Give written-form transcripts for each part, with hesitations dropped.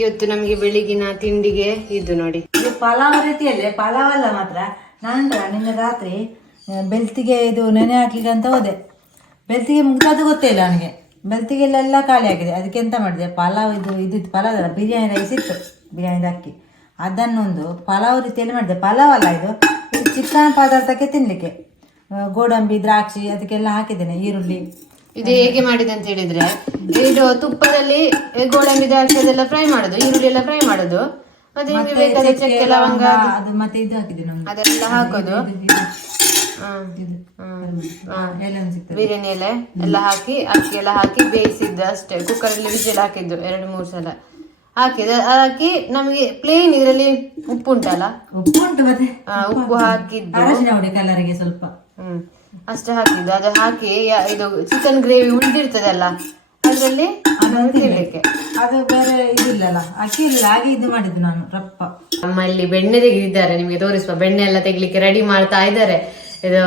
ಇವತ್ತು ನಮಗೆ ಬೆಳಿಗಿನ ತಿಂಡಿಗೆ ಇದು ನೋಡಿ, ಇದು ಪಲಾವ್ ರೀತಿಯಲ್ಲೇ ಪಲಾವ್ ಅಲ್ಲ ಮಾತ್ರ. ನಂತರ ನಿನ್ನೆ ರಾತ್ರಿ ಬೆಳ್ತಿಗೆ ಇದು ನೆನೆ ಹಾಕ್ಲಿಕ್ಕೆ ಅಂತ ಹೋದೆ. ಬೆಳ್ತಿಗೆ ಮುಗ್ದದ್ದು ಗೊತ್ತೇ ಇಲ್ಲ ನನಗೆ. ಬೆಳ್ತಿಗೆಲ್ಲ ಖಾಲಿ ಆಗಿದೆ. ಅದಕ್ಕೆ ಎಂತ ಮಾಡಿದೆ, ಪಲಾವ್ ಇದಿತ್ತು ಪಲಾವ್ ಅಲ್ಲ, ಬಿರಿಯಾನಿ ರೈಸ್ ಇತ್ತು, ಬಿರಿಯಾನಿದ ಅಕ್ಕಿ, ಅದನ್ನೊಂದು ಪಲಾವ್ ರೀತಿಯಲ್ಲಿ ಮಾಡಿದೆ. ಪಲಾವ್ ಅಲ್ಲ, ಇದು ಚಿಕನ್ ಪದಾರ್ಥಕ್ಕೆ ತಿನ್ನಲಿಕ್ಕೆ ಗೋಡಂಬಿ ದ್ರಾಕ್ಷಿ ಅದಕ್ಕೆಲ್ಲ ಹಾಕಿದ್ದೇನೆ, ಈರುಳ್ಳಿ. ಇದು ಹೇಗೆ ಮಾಡಿದೆ ಅಂತ ಹೇಳಿದ್ರೆ, ಇದು ತುಪ್ಪದಲ್ಲಿ ಗೋಡಂಬಿ ದ್ರಾಕ್ಷಿ ಅದೆಲ್ಲ ಫ್ರೈ ಮಾಡೋದು, ಈರುಳ್ಳಿ ಎಲ್ಲ ಫ್ರೈ ಮಾಡೋದು, ಮತ್ತೆ ನಿಮಗೆ ಬೇಕಾದ ಚಕ್ಕೆ ಲವಂಗ ಅದು ಮತ್ತೆ ಇದು ಹಾಕಿದೆ ನಮ್ಗೆ ಅದೆಲ್ಲ ಹಾಕೋದು, ಬಿರಿಯಾನಿ ಎಲೆ ಎಲ್ಲ ಹಾಕಿ ಅಕ್ಕಿ ಎಲ್ಲ ಹಾಕಿ ಬೇಯಿಸಿದ್ದು ಅಷ್ಟೇ. ಕುಕ್ಕರಲ್ಲಿ ವಿಜಿಲ್ ಹಾಕಿದ್ದು 2-3 ಸಲ ಹಾಕಿ ನಮಗೆ ಪ್ಲೇನ್ ಇದರಲ್ಲಿ ಉಪ್ಪು ಉಂಟಲ್ಲ, ಉಪ್ಪು ಉಂಟು, ಮತ್ತೆ ಉಪ್ಪು ಹಾಕಿದ್ದು ಕಲರಿಗೆ ಸ್ವಲ್ಪ ಅಷ್ಟೇ ಹಾಕಿದ್ದು. ಅದು ಹಾಕಿ ಇದು ಚಿಕನ್ ಗ್ರೇವಿ ಉಳಿದಿರ್ತದಲ್ಲ ಅದ್ರಲ್ಲಿ ತಿನ್ಲಿಕ್ಕೆ. ಅದು ಬೇರೆ ಇದಿಲ್ಲಲ್ಲ, ಅಕ್ಕಿ ಇಲ್ಲ, ಹಾಗೆ ಇದು ಮಾಡಿದ್ದು ನಾನು ರಪ್ಪ. ನಮ್ಮಲ್ಲಿ ಬೆಣ್ಣೆ ತೆಗೆದಿದ್ದಾರೆ, ನಿಮ್ಗೆ ತೋರಿಸುವ. ಬೆಣ್ಣೆ ಎಲ್ಲ ತೆಗಿಲಿಕ್ಕೆ ರೆಡಿ ಮಾಡ್ತಾ ಇದ್ದಾರೆ. ಇದು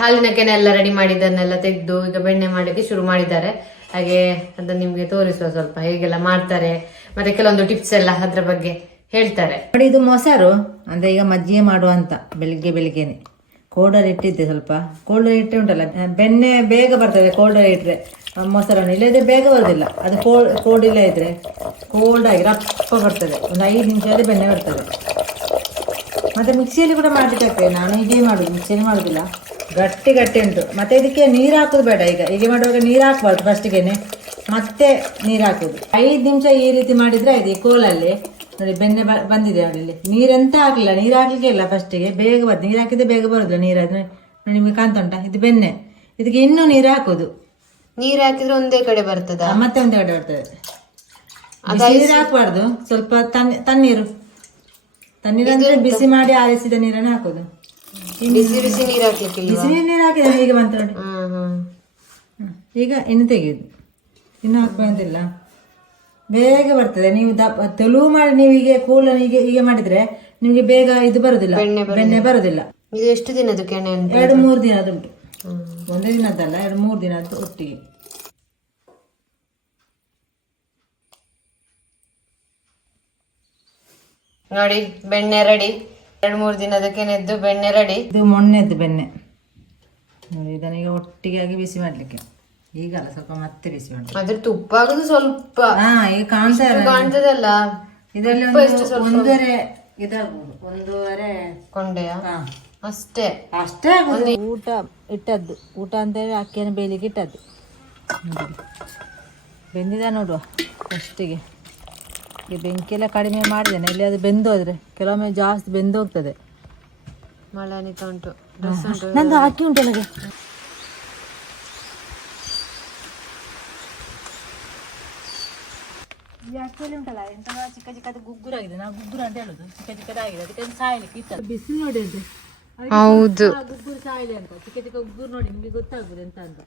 ಹಾಲಿನ ಕೆನೆ ಎಲ್ಲ ರೆಡಿ ಮಾಡಿದ್ದನ್ನೆಲ್ಲ ತೆಗೆದು ಈಗ ಬೆಣ್ಣೆ ಮಾಡಲಿಕ್ಕೆ ಶುರು ಮಾಡಿದ್ದಾರೆ. ಹಾಗೆ ಅದನ್ನ ನಿಮ್ಗೆ ತೋರಿಸುವ ಸ್ವಲ್ಪ ಹೇಗೆಲ್ಲ ಮಾಡ್ತಾರೆ, ಮತ್ತೆ ಕೆಲವೊಂದು ಟಿಪ್ಸ್ ಎಲ್ಲ ಅದ್ರ ಬಗ್ಗೆ ಹೇಳ್ತಾರೆ ನೋಡಿ. ಇದು ಮೊಸರು ಅಂದ್ರೆ ಈಗ ಮಜ್ಜಿಗೆ ಮಾಡುವ ಅಂತ ಬೆಳಿಗ್ಗೆನೆ ಕೋಲ್ಡರ್ ಇಟ್ಟಿದ್ದೆ. ಸ್ವಲ್ಪ ಕೋಲ್ಡರ್ ಇಟ್ಟರೆ ಉಂಟಲ್ಲ ಬೆಣ್ಣೆ ಬೇಗ ಬರ್ತದೆ. ಕೋಲ್ಡರ್ ಇಟ್ಟರೆ ಮೊಸರನ್ನು, ಇಲ್ಲದ್ರೆ ಬೇಗ ಬರೋದಿಲ್ಲ. ಅದು ಕೋಲ್ಡ್ ಇಲ್ಲ ಇದ್ರೆ ಕೋಲ್ಡ್ ಆಗಿ ರಪ್ಪ ಬರ್ತದೆ. ಒಂದು 5 ನಿಮಿಷದಲ್ಲಿ ಬೆಣ್ಣೆ ಬರ್ತದೆ. ಮತ್ತೆ ಮಿಕ್ಸಿಯಲ್ಲಿ ಕೂಡ ಮಾಡಲಿಕ್ಕಾಗ್ತದೆ. ನಾನು ಹೀಗೆ ಮಾಡೋದು, ಮಿಕ್ಸಿಯಲ್ಲಿ ಮಾಡೋದಿಲ್ಲ. ಗಟ್ಟಿ ಉಂಟು. ಮತ್ತೆ ಇದಕ್ಕೆ ನೀರು ಹಾಕೋದು ಬೇಡ. ಹೀಗೆ ಮಾಡುವಾಗ ನೀರು ಹಾಕ್ಬಾರ್ದು ಫಸ್ಟಿಗೆನೆ, ಮತ್ತೆ ನೀರು ಹಾಕೋದು. 5 ನಿಮಿಷ ಈ ರೀತಿ ಮಾಡಿದ್ರೆ ಆಯ್ತು. ಈ ಕೋಲಲ್ಲಿ ನೋಡಿ ಬೆಣ್ಣೆ ಬಂದಿದೆ ನೋಡಿ. ಇಲ್ಲಿ ನೀರೆಂತ ಹಾಕ್ಲಿಲ್ಲ, ನೀರು ಹಾಕ್ಲಿಕ್ಕೆ ಇಲ್ಲ. ಫಸ್ಟಿಗೆ ಬೇಗ ಬರ್ತದೆ, ನೀರು ಹಾಕಿದ್ರೆ ಬೇಗ ಬರೋದಿಲ್ಲ. ನೀರು ಆದ್ರೆ ನಿಮಗೆ ಕಾಣ್ತ ಉಂಟಾ, ಇದು ಬೆಣ್ಣೆ. ಇದಕ್ಕೆ ಇನ್ನೂ ನೀರು ಹಾಕೋದು. ನೀರು ಹಾಕಿದ್ರೆ ಒಂದೇ ಕಡೆ ಬರ್ತದ, ಮತ್ತೆ ಒಂದೇ ಕಡೆ ಬರ್ತದೆ. ನೀರು ಹಾಕ್ಬಾರ್ದು, ಸ್ವಲ್ಪ ತಣ್ಣೀರು ಅಂದ್ರೆ ಬಿಸಿ ಮಾಡಿ ಆರಿಸಿದ ನೀರನ್ನು ಹಾಕೋದು. ಬಿಸಿ ನೀರು ಹಾಕ್ಲಿಕ್ಕೆ, ಬಿಸಿ ನೀರು ಹಾಕಿದ್ರೆ ಹೀಗೆ ಬಂತ ನೋಡಿ. ಈಗ ಇನ್ನು ತೆಗೆಯುದು, ಇನ್ನು ಹಾಕುವಂತಿಲ್ಲ, ಬೇಗ ಬರ್ತದೆ. ನೀವು ತೆಲುವು ಮಾಡಿ ನೀವು ಹೀಗೆ ಕೂಲ ಹೀಗೆ ಮಾಡಿದ್ರೆ ನಿಮಗೆ ಬೇಗ ಇದು ಬರುದಿಲ್ಲ, ಬೆಣ್ಣೆ ಬರುದಿಲ್ಲ. ಇದು ಎಷ್ಟು ದಿನದ ಕೆನೆ? 2-3 ದಿನದುಂಟು. ಒಂದೇ ದಿನದ್ದಲ್ಲ, 2-3 ದಿನದ್ದು ಒಟ್ಟಿಗೆ. ನೋಡಿ ಬೆಣ್ಣೆ ರೆಡಿ. 2-3 ದಿನದ ಕೆನೆದ್ದು ಬೆಣ್ಣೆ ರೆಡಿ. ಇದು ಮೊನ್ನೆದ್ದು ಬೆಣ್ಣೆ ನೋಡಿ. ಇದನ್ನೀಗ ಒಟ್ಟಿಗೆ ಆಗಿ ಬಿಸಿ ಮಾಡ್ಲಿಕ್ಕೆ. ಈಗಲ್ಲ, ಸ್ವಲ್ಪ ಮತ್ತೆ ಬಿಸಿ ಮಾಡಿ. ಅದ್ರ ತುಪ್ಪ ಆಗುದು ಸ್ವಲ್ಪ. ಈಗ ಕಾಣ್ತದಲ್ಲ. ಇದರಲ್ಲಿ 1.5 ಇದಾಗ್ಬೋದು, 1.5 ಕೊಂಡೆಯ ಅಷ್ಟೇ ಆಗುದು. ಊಟ ಇಟ್ಟದ್ದು, ಊಟ ಅಂತ ಹೇಳಿ ಅಕ್ಕಿಯನ್ನು ಬೇಯಲಿಕ್ಕೆ ಇಟ್ಟದ್ದು. ಬೆಂದಿದೆ ನೋಡುವ ಫಸ್ಟಿಗೆ. ಈ ಬೆಂಕಿ ಎಲ್ಲ ಕಡಿಮೆ ಮಾಡಿದ್ದೇನೆ. ಇಲ್ಲಿ ಅದು ಬೆಂದೋದ್ರೆ ಕೆಲವೊಮ್ಮೆ ಜಾಸ್ತಿ ಬೆಂದೋಗ್ತದೆ. ಮಳೆ ಅನಿತಾ ಉಂಟು, ನಂದು ಅಕ್ಕಿ ಉಂಟು ನನಗೆ. ಈ ಅಕ್ಕಿಯಲ್ಲಿ ಉಂಟಲ್ಲ ಎಂತ ಚಿಕ್ಕದು ಗುಗ್ಗುರಾಗಿದೆ. ನಾವು ಗುಗ್ಗುರು ಅಂತ ಹೇಳುದು, ಚಿಕ್ಕದಾಗಿದೆ. ಅದಕ್ಕೆ ಸಾಯಲಿಕ್ಕೆ ಇತ್ತು. ಬಿಸಿಲು ನೋಡಿ ಅದು. ಹೌದು, ಗುಗ್ಗುರು ಸಾಯಲಿ ಅಂತ. ಚಿಕ್ಕ ಗುಗ್ಗುರು ನೋಡಿ ನಿಮಗೆ ಗೊತ್ತಾಗ್ಬೋದು ಎಂತ ಅಂತ.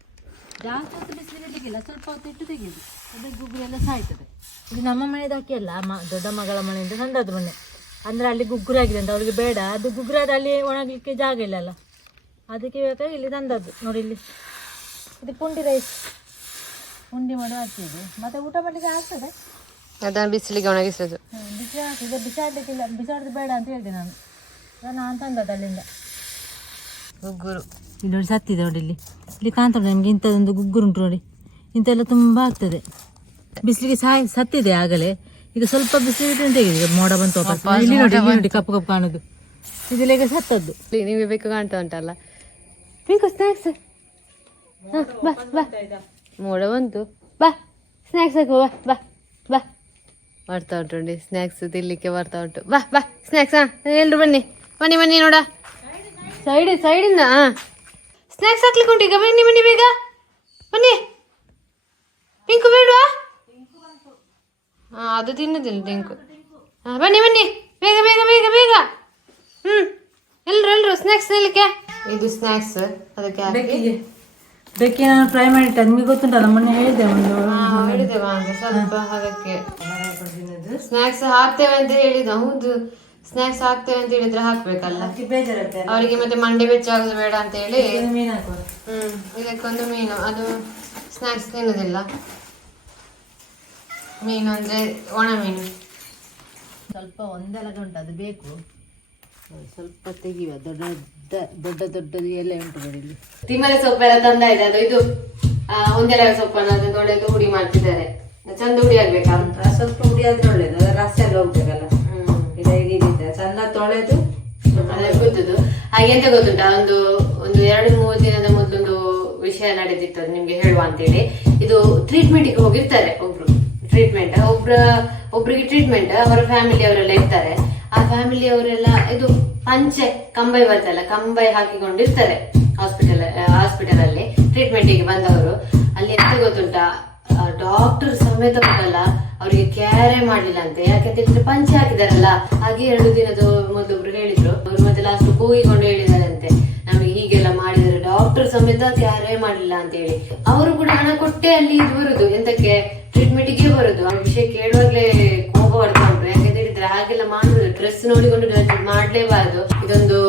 ಜಾಸ್ತಿ ಹೊತ್ತು ಬಿಸಿಲಿಗೆ ತೆಗಿಲ್ಲ, ಸ್ವಲ್ಪ ಹೊತ್ತು ಇಟ್ಟು ತೆಗೆಯುದು. ಅದಕ್ಕೆ ಗುಗ್ಗುರು ಎಲ್ಲ ಸಾಯ್ತದೆ. ಇದು ನಮ್ಮ ಮನೆಯದು ಅಕ್ಕಿ ಅಲ್ಲ, ದೊಡ್ಡ ಮಗಳ ಮನೆಯಿಂದ ಸಣ್ಣದು ಮನೆ. ಅಂದರೆ ಅಲ್ಲಿ ಗುಗ್ಗುರಾಗಿದೆ ಅಂತ ಅವಳಿಗೆ ಬೇಡ. ಅದು ಗುಗ್ಗುರಾದ ಅಲ್ಲಿ ಒಣಗಲಿಕ್ಕೆ ಜಾಗ ಇಲ್ಲಲ್ಲ, ಅದಕ್ಕೆ ಬೇಕಾಗಿ ಇಲ್ಲಿ ತಂದದ್ದು. ನೋಡಿ ಇಲ್ಲಿ ಇದು ಪುಂಡಿ ರೈಸ್, ಪುಂಡಿ ಮಾಡುವ ಅಕ್ಕಿ ಇದು. ಮತ್ತೆ ಊಟ ಮಾಡಲಿಕ್ಕೆ ಆಗ್ತದೆ. ಅದನ್ನು ಬಿಸಿಲಿಗೆ ಒಣಗಿಸೋದು. ಬಿಸಾಡಲಿಕ್ಕಿಲ್ಲ, ಬಿಸಾಡೋದು ಬೇಡ ಅಂತ ಹೇಳಿದೆ ನಾನು. ನಾನು ತಂದದ್ದು ಅಲ್ಲಿಂದ ಗುಗ್ಗುರು. ಇಲ್ಲಿ ನೋಡಿ ಸತ್ತಿದೆ ನೋಡಿ. ಇಲ್ಲಿ ಕಾಣ್ತದೆ ನಮಗೆ ಇಂಥದ್ದೊಂದು ಗುಗ್ಗುರು ಉಂಟು ನೋಡಿ. ಇಂಥೆಲ್ಲ ತುಂಬ ಆಗ್ತದೆ. ಬಿಸಿಲಿಗೆ ಸತ್ತಿದೆ ಆಗಲೇ. ಈಗ ಸ್ವಲ್ಪ ಬಿಸಿಲಿಗೆ ತೆಗೆದಿದೆ, ಮೋಡ ಬಂತು ವಾಪಸ್. ಇಲ್ಲಿ ನೋಡಿ ಕಪ್ಪು ಕಪ್ಪು ಕಾಣೋದು, ಇದೆಲ್ಲ ಈಗ ಸತ್ತದ್ದು. ನಿಮಗೆ ಬೇಕು ಕಾಣ್ತಾ ಉಂಟಲ್ಲ ಬೇಕು ಸ್ನ್ಯಾಕ್ಸ್. ಬಾ ಬಾ, ಮೋಡ ಬಂತು, ಬಾ ಸ್ನ್ಯಾಕ್ಸ್ ಹಾಕುವ, ಬಾ ಬಾ. ಬರ್ತಾ ಉಂಟು ನೋಡಿ ಸ್ನ್ಯಾಕ್ಸ್ ತಿನ್ಲಿಕ್ಕೆ ಬರ್ತಾ ಉಂಟು. ಬಾ ಬಾ ಸ್ನ್ಯಾಕ್ಸ್. ಎಲ್ರು ಬನ್ನಿ ಬನ್ನಿ ಬನ್ನಿ. ನೋಡ ಸೈಡಿಂದ ಸ್ನ್ಯಾಕ್ಸ್ ಹಾಕ್ಲಿಕ್ಕೆ ಉಂಟು. ಈಗ ಬನ್ನಿ ಬನ್ನಿ ಬೇಗ ಬನ್ನಿ. ಟಿಂಕು ಬೇಡವಾ? ಅದು ತಿನ್ನೋದಿಲ್ಲ ಟಿಂಕು. ಬನ್ನಿ ಬನ್ನಿ ಬೇಗ ಬೇಗ ಬೇಗ ಬೇಗ. ಎಲ್ರು ಸ್ನ್ಯಾಕ್ಸ್ ತಿನ್ಲಿಕ್ಕೆ. ಇದು ಸ್ನ್ಯಾಕ್ಸ್, ಅದಕ್ಕೆ ಬೆಕ್ಕೆ ನಾನು ಫ್ರೈ ಮಾಡಿಟ್ಟೆ. ನಿಮಗೆ ಗೊತ್ತುಂಟಲ್ಲ, ಮೊನ್ನೆ ಹೇಳಿದೆ ಹೇಳಿದ್ದೇವಾ ಅಂತ ಸ್ವಲ್ಪ. ಅದಕ್ಕೆ ಸ್ನ್ಯಾಕ್ಸ್ ಹಾಕ್ತೇವೆ ಅಂತ ಹೇಳಿದ. ಹೌದು, ಸ್ನ್ಯಾಕ್ಸ್ ಹಾಕ್ತೇವೆ ಅಂತ ಹೇಳಿದ್ರೆ ಹಾಕ್ಬೇಕಲ್ಲ ಅವರಿಗೆ. ಮತ್ತೆ ಮಂಡೆ ಬೆಚ್ಚಾಗುದು ಬೇಡ ಅಂತ ಹೇಳಿ ಇದಕ್ಕೊಂದು ಮೀನು. ಅದು ಸ್ನ್ಯಾಕ್ಸ್ ತಿನ್ನೋದಿಲ್ಲ. ಮೀನು ಅಂದ್ರೆ ಒಣ ಮೀನು. ಸ್ವಲ್ಪ ಒಂದೆಲಗ ಉಂಟು, ಅದು ಬೇಕು. ಸ್ವಲ್ಪ ತೆಗಿಯುವ, ದೊಡ್ಡದು ಎಲೆ ಉಂಟು ನೋಡಿ ಇಲ್ಲಿ. ತಿಮ್ಮರೆ ಸೊಪ್ಪೆಲ್ಲ ತಂದಾಯ್ತು. ಅದು ಇದು ಒಂದೆಲ್ಲ ಸೊಪ್ಪನ್ನು ಅದು ತೊಳೆದು ಹುಡಿ ಮಾಡ್ತಿದ್ದಾರೆ. ಚಂದ ಹುಡಿ ಆಗ್ಬೇಕಾ? ಸ್ವಲ್ಪ ಹುಡಿ ಆದ್ರೆ ಒಳ್ಳೇದು, ಅದರ ರಸ ಎಲ್ಲ ಹೋಗ್ಬೇಕಲ್ಲ. ಇದಿದೆ ಚಂದ ತೊಳೆದು ಗೊತ್ತದು. ಹಾಗೆ ಎಂತ ಗೊತ್ತುಂಟ, ಒಂದು 2-3 ದಿನದ ಮೊದಲೊಂದು ವಿಷಯ ನಡೆದಿತ್ತು, ಅದು ನಿಮ್ಗೆ ಹೇಳುವ ಅಂತೇಳಿ. ಇದು ಟ್ರೀಟ್ಮೆಂಟ್ಗೆ ಹೋಗಿರ್ತಾರೆ ಒಬ್ರು. ಒಬ್ರಿಗೆ ಟ್ರೀಟ್ಮೆಂಟ್, ಅವರ ಫ್ಯಾಮಿಲಿ ಅವರೆಲ್ಲ ಇರ್ತಾರೆ. ಆ ಫ್ಯಾಮಿಲಿ ಅವರೆಲ್ಲ ಇದು ಪಂಚೆ ಕಂಬೈ ಬರ್ತಲ್ಲ, ಕಂಬೈ ಹಾಕಿಕೊಂಡಿರ್ತಾರೆ ಹಾಸ್ಪಿಟಲ್ ಅಲ್ಲಿ ಟ್ರೀಟ್ಮೆಂಟಿಗೆ ಬಂದವರು. ಅಲ್ಲಿ ಎಂತ ಗೊತ್ತುಂಟಾ, ಡಾಕ್ಟರ್ ಸಮೇತ ಉಂಟಲ್ಲ ಅವ್ರಿಗೆ ಕ್ಯಾರೇ ಮಾಡ್ಲಿಲ್ಲ ಅಂತೆ. ಯಾಕಂತ ಹೇಳಿದ್ರೆ ಪಂಚೆ ಹಾಕಿದಾರಲ್ಲ. ಹಾಗೆ 2 ದಿನದ ಮೊದಲೊಬ್ರು ಹೇಳಿದ್ರು, ಅವ್ರು ಮತ್ತೆ ಲಾಸ್ಟ್ ಕೂಗಿಕೊಂಡು ಹೇಳಿದಾರಂತೆ, ನಮಗೆ ಹೀಗೆಲ್ಲ ಮಾಡಿದ್ರೆ ಡಾಕ್ಟರ್ ಸಮೇತ ಕ್ಯಾರೇ ಮಾಡ್ಲಿಲ್ಲ ಅಂತ ಹೇಳಿ. ಅವರು ಕೂಡ ಹಣ ಕೊಟ್ಟೆ ಅಲ್ಲಿ ಬರುದು, ಎಂತಕ್ಕೆ ಟ್ರೀಟ್ಮೆಂಟ್ಗೆ ಬರುದು. ಆ ವಿಷಯ ಕೇಳುವಾಗ್ಲೇ ಕೋಪ ಬರ್ಕೊಂಡ್ರು. ಯಾಕಂತ ಹೇಳಿದ್ರೆ ಹಾಗೆಲ್ಲ ಮಾಡುದು, ಡ್ರೆಸ್ ನೋಡಿಕೊಂಡು ಮಾಡ್ಲೇಬಾರದು. ಇದೊಂದು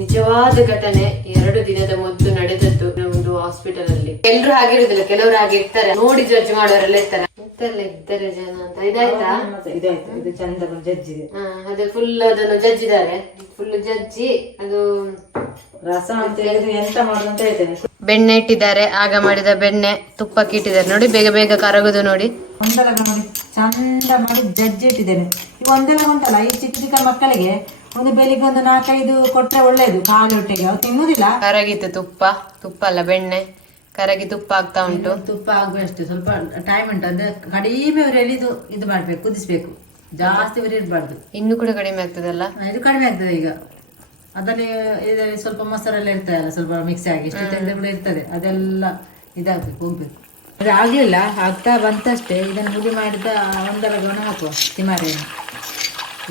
ನಿಜವಾದ ಘಟನೆ 2 ದಿನದ ಮೊದಲು ನಡೆದದ್ದು ಒಂದು ಹಾಸ್ಪಿಟಲ್ ಅಲ್ಲಿ. ಎಲ್ರು ಹಾಗಿರುದಿಲ್ಲ, ಕೆಲವರು ಹಾಗೆ ಇರ್ತಾರೆ, ನೋಡಿ ಜಡ್ಜ್ ಮಾಡೋರೆಲ್ಲ ಇರ್ತಾರೆ. ಇದ್ದಾರೆ ಜನ ಅಂತ. ಇದಾಯ್ತಾ? ಇದು ಚಂದ ಜಜ್ಜಿದೆ. ಅದೇ ಫುಲ್ ಅದನ್ನು ಜಜ್ಜಿದ್ದಾರೆ, ಫುಲ್ ಜಜ್ಜಿ ಅದು ರಸ ಅಂತ ಹೇಳಿದ್ರೆ ಎಂತ ಮಾಡುದು ಅಂತ ಹೇಳ್ತೇನೆ. ಬೆಣ್ಣೆ ಇಟ್ಟಿದ್ದಾರೆ, ಆಗ ಮಾಡಿದ ಬೆಣ್ಣೆ. ತುಪ್ಪಕ್ಕೆ ಇಟ್ಟಿದ್ದಾರೆ ನೋಡಿ, ಬೇಗ ಬೇಗ ಕರಗುದು ನೋಡಿ. ಒಂದೆಲಗ ನೋಡಿ ಚಂದ ಮಾಡಿ ಜಜ್ಜಿ ಇಟ್ಟಿದ್ದೇನೆ. ಈ ಒಂದೆಲಗ ಉಂಟಲ್ಲ, ಈ ಚಿಕ್ಕ ಚಿಕ್ಕ ಮಕ್ಕಳಿಗೆ ಒಂದು ಬೆಳಿಗ್ಗೆ ಒಂದು 4-5 ಕೊಟ್ರೆ ಒಳ್ಳೇದು, ಖಾಲಿ ಹೊಟ್ಟೆಗೆ. ಅವ್ರು ತಿನ್ನುದಿಲ್ಲ. ಕರಗಿತ್ತು ತುಪ್ಪ ಅಲ್ಲ ಬೆಣ್ಣೆ, ಕರಗಿ ತುಪ್ಪ ಆಗ್ತಾ ಉಂಟು. ತುಪ್ಪ ಆಗುವಷ್ಟು ಸ್ವಲ್ಪ ಟೈಮ್ ಉಂಟು. ಅಂದ್ರೆ ಕಡಿಮೆ ಉರಿಯಲ್ಲಿ ಇದು ಮಾಡ್ಬೇಕು, ಕುದಿಸ್ಬೇಕು. ಜಾಸ್ತಿ ಉರಿ ಇರಬಾರ್ದು. ಇನ್ನು ಕೂಡ ಕಡಿಮೆ ಆಗ್ತದಲ್ಲ, ಇದು ಕಡಿಮೆ ಆಗ್ತದೆ ಈಗ. ಇದರಲ್ಲಿ ಸ್ವಲ್ಪ ಮೊಸರೆಲ್ಲ ಇರ್ತದಲ್ಲ, ಸ್ವಲ್ಪ ಮಿಕ್ಸ್ ಆಗಿ ಇಷ್ಟು ತೆಗೆದು ಕೂಡ ಇರ್ತದೆ, ಅದೆಲ್ಲ ಇದಾಗ್ಬೇಕು, ಹೋಗ್ಬೇಕು. ಅದು ಆಗ್ಲಿಲ್ಲ, ಆಗ್ತಾ ಬಂತಷ್ಟೇ. ಇದನ್ನು ಹುಡಿ ಮಾಡಿದ ಒಂದೆಲಗ ಹಾಕುವ ತಿಮಾರೆಯನ್ನು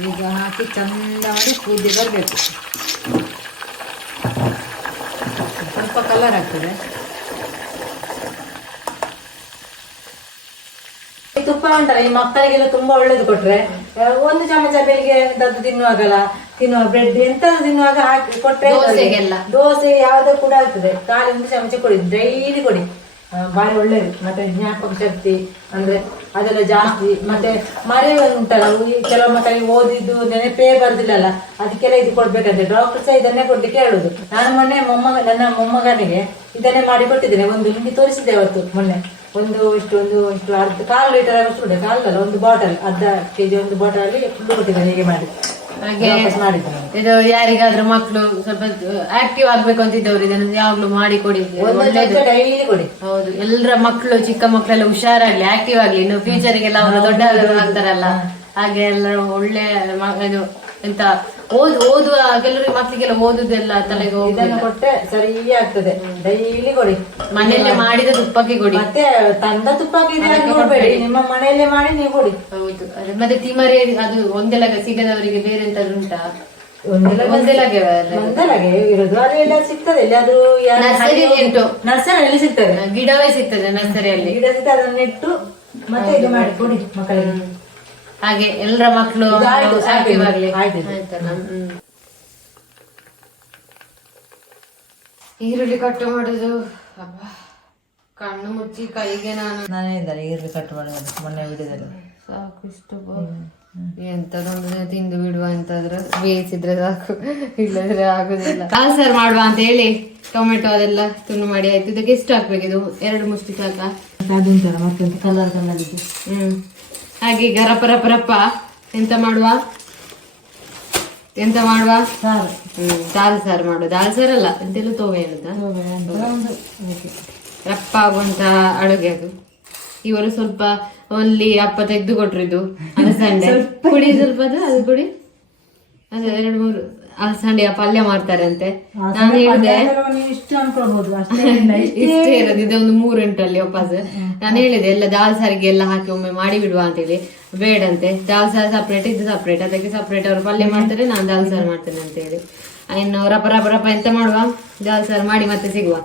ಈಗ ಹಾಕಿ ಚಂದ ಮಾಡಿ ಕುದಿ ಬರಬೇಕು. ಸ್ವಲ್ಪ ಕಲರ್ ಆಗ್ತದೆ. ಈ ತುಪ್ಪ ಉಂಟಲ್ಲ, ಈ ಮಕ್ಕಳಿಗೆಲ್ಲ ತುಂಬಾ ಒಳ್ಳೇದು. ಕೊಟ್ರೆ 1 ಚಮಚ ಬೆಳಿಗ್ಗೆ ತಿನ್ನುವ ಬ್ರೆಡ್ ಎಂತ ತಿನ್ನುವಾಗ ಹಾಕಿ ಕೊಟ್ರೆ, ದೋಸೆ ಯಾವ್ದು ಕೂಡ ಆಗ್ತದೆ. ಖಾಲಿ 1 ಚಮಚ ಕೊಡಿ, ಡೈಲಿ ಕೊಡಿ, ಬಾರಿ ಒಳ್ಳೇದು. ಮತ್ತೆ ಜ್ಞಾಪಕ ಶಕ್ತಿ ಅಂದ್ರೆ ಅದೆಲ್ಲ ಜಾಸ್ತಿ. ಮತ್ತೆ ಮರೆ ಉಂಟಲ್ಲ, ಕೆಲವು ಮಕ್ಕಳಿಗೆ ಓದಿದ್ದು ನೆನಪೇ ಬರುದಿಲ್ಲಲ್ಲ, ಅದಕ್ಕೆಲ್ಲ ಇದು ಕೊಡ್ಬೇಕಂತೆ. ಡಾಕ್ಟರ್ ಸಹ ಇದನ್ನೇ ಕೊಡ್ಲಿಕ್ಕೆ ಹೇಳುದು. ನಾನು ಮೊನ್ನೆ ನನ್ನ ಮೊಮ್ಮಗನಿಗೆ ಇದನ್ನೇ ಮಾಡಿ ಕೊಟ್ಟಿದ್ದೇನೆ. ನಿಮಗೆ ತೋರಿಸಿದ್ದೆ ಅವತ್ತು ಮೊನ್ನೆ. ಇಷ್ಟು ಅರ್ಧ 1/4 ಲೀಟರ್ ಆಗೋಷ್ಟು ಕೊಟ್ಟೆ. ಕಾಲಲ್ಲ, 1 ಬಾಟಲ್, ಅರ್ಧ ಕೆಜಿ 1 ಬಾಟಲ್ ಅಲ್ಲಿ ಫುಲ್ ಕೊಟ್ಟಿದ್ದೇನೆ ಹೀಗೆ ಮಾಡಿ. ಇದು ಯಾರಿಗಾದ್ರೂ ಮಕ್ಕಳು ಸ್ವಲ್ಪ ಆಕ್ಟಿವ್ ಆಗ್ಬೇಕು ಅಂತಿದ್ದವ್ರು ಇದನ್ನು ಯಾವಾಗ್ಲೂ ಮಾಡಿ ಕೊಡಿ, ಡೈಲಿ ಕೊಡಿ. ಹೌದು, ಎಲ್ಲರ ಮಕ್ಕಳು, ಚಿಕ್ಕ ಮಕ್ಕಳೆಲ್ಲ ಹುಷಾರಾಗ್ಲಿ, ಆಕ್ಟಿವ್ ಆಗ್ಲಿ. ಇನ್ನು ಫ್ಯೂಚರ್ಗೆಲ್ಲ ಅವರು ದೊಡ್ಡ ಆಗ್ತಾರಲ್ಲ, ಹಾಗೆ ಎಲ್ಲರೂ ಒಳ್ಳೆ ಇದು ಎಂತ ಓದುವ ಕೆಲವರಿಗೆ ಮಕ್ಕಳಿಗೆಲ್ಲ ಓದುದೆಲ್ಲ ತಲೆಗೆ ಹೋಗಿ ಕೊಟ್ಟೆ ಸರಿ ಆಗ್ತದೆ. ಡೈಲಿ ಕೊಡಿ, ಮನೆಯಲ್ಲೇ ಮಾಡಿದ ತುಪ್ಪಕ್ಕೆ ಕೊಡಿ. ಮತ್ತೆ ತಂದ ತುಪ್ಪಕ್ಕೆ ಕೊಡಬೇಡಿ, ನಿಮ್ಮ ಮನೆಯಲ್ಲೇ ಮಾಡಿ ನೀವು ಕೊಡಿ. ಹೌದು. ಮತ್ತೆ ತಿಮರೆ ಅದು ಒಂದೆಲಗ ಸಿಗದವರಿಗೆ ಬೇರೆ ಎಂತಾದ್ರು ಉಂಟಾ? ಒಂದೆಲಗೆ ಇರೋದು ಅದೆಲ್ಲ ಸಿಗ್ತದೆ. ಅದು ನರ್ಸರಿಯಲ್ಲಿ ಸಿಗ್ತದೆ, ಗಿಡವೇ ಸಿಗ್ತದೆ ನರ್ಸರಿಯಲ್ಲಿ. ಗಿಡ ಸಿಗ್ತದೆ, ಅದನ್ನ ನೆಟ್ಟು ಮತ್ತೆ ಇದು ಮಾಡಿ ಕೊಡಿ ಮಕ್ಕಳಿಗೆ. ಹಾಗೆ ಎಲ್ಲರ ಮಕ್ಕಳು ಆಕ್ಟಿವ್ ಆಗ್ಲಿ. ಈರುಳ್ಳಿ ಕಟ್ಟು ಮಾಡುದು, ಕಣ್ಣು ಮುಚ್ಚಿ ಕೈಗೆ ನಾನೇ ಇದ್ದಾರೆ ಈರುಳ್ಳಿ ಕಟ್ಟು ಮಾಡೋದು ಮೊನ್ನೆ ವಿಡಿಯೋದಲ್ಲಿ. ಸಾಕು ಇಷ್ಟು ಎಂತದೊಂದು ತಿಂದು ಬಿಡುವ ಅಂತಾದ್ರೆ ಬೇಯಿಸಿದ್ರೆ ಸಾಕು, ಇಲ್ಲದ್ರೆ ಆಗುದಿಲ್ಲ. ಸಾರು ಮಾಡುವ ಅಂತ ಹೇಳಿ ಟೊಮೆಟೊ ಅದೆಲ್ಲ ತುಂಡು ಮಾಡಿ ಆಯ್ತು. ಇದಕ್ಕೆ ಎಷ್ಟು ಹಾಕ್ಬೇಕು? ಇದು 2 ಮುಷ್ಟಿ ಸಾಕ? ಅದುಂಟಲ್ಲ ಮತ್ತೆಂತ ಕಲರ್ ಕಲ್ಲದಿದ್ದು. ಹಾಗೆ ಈಗ ರಪ್ಪ ಎಂತ ಮಾಡುವ ಸಾರು. ದಾಲ್ ಸಾರು ಮಾಡುವ. ದಾಲ್ ಸಾರು ಅಲ್ಲ, ಎಂತೆಲ್ಲ ತೋವೆ ಹೇಳುದ, ರಪ್ಪ ಆಗುವಂತ ಅಡುಗೆ ಅದು. ಇವರು ಸ್ವಲ್ಪ ಓನ್ಲಿ ಅಪ್ಪ ತೆಗೆದು ಕೊಟ್ರಿದ್ದು ಅಲಸಂಡೆ ಕುಡಿ, ಸ್ವಲ್ಪ ಅದು ಕುಡಿ. ಅದು 2-3 ಅಲಸಂಡೆ ಪಲ್ಯ ಮಾಡ್ತಾರೆ ಅಂತೆ. ನಾನು ಹೇಳಿದೆ ಇಷ್ಟೇ ಇರೋದು, ಇದೊಂದು 3 ಉಂಟಲ್ಲಿ ವಾಪಸ್. ನಾನು ಹೇಳಿದೆ ಎಲ್ಲ ದಾಲ್ ಸಾರಿಗೆ ಎಲ್ಲ ಹಾಕಿ ಒಮ್ಮೆ ಮಾಡಿ ಬಿಡುವ ಅಂತ ಹೇಳಿ. ಬೇಡಂತೆ, ದಾಲ್ ಸಾರು ಸಪ್ರೇಟ್, ಇದು ಸಪ್ರೇಟ್, ಅದಕ್ಕೆ ಸಪ್ರೇಟ್ ಅವರು ಪಲ್ಯ ಮಾಡ್ತಾರೆ, ನಾನು ದಾಲ್ ಸಾರು ಮಾಡ್ತೇನೆ ಅಂತ ಹೇಳಿ. ಇನ್ನು ರಪ ಎಂತ ಮಾಡುವ, ದಾಲ್ ಸಾರು ಮಾಡಿ ಮತ್ತೆ ಸಿಗುವ.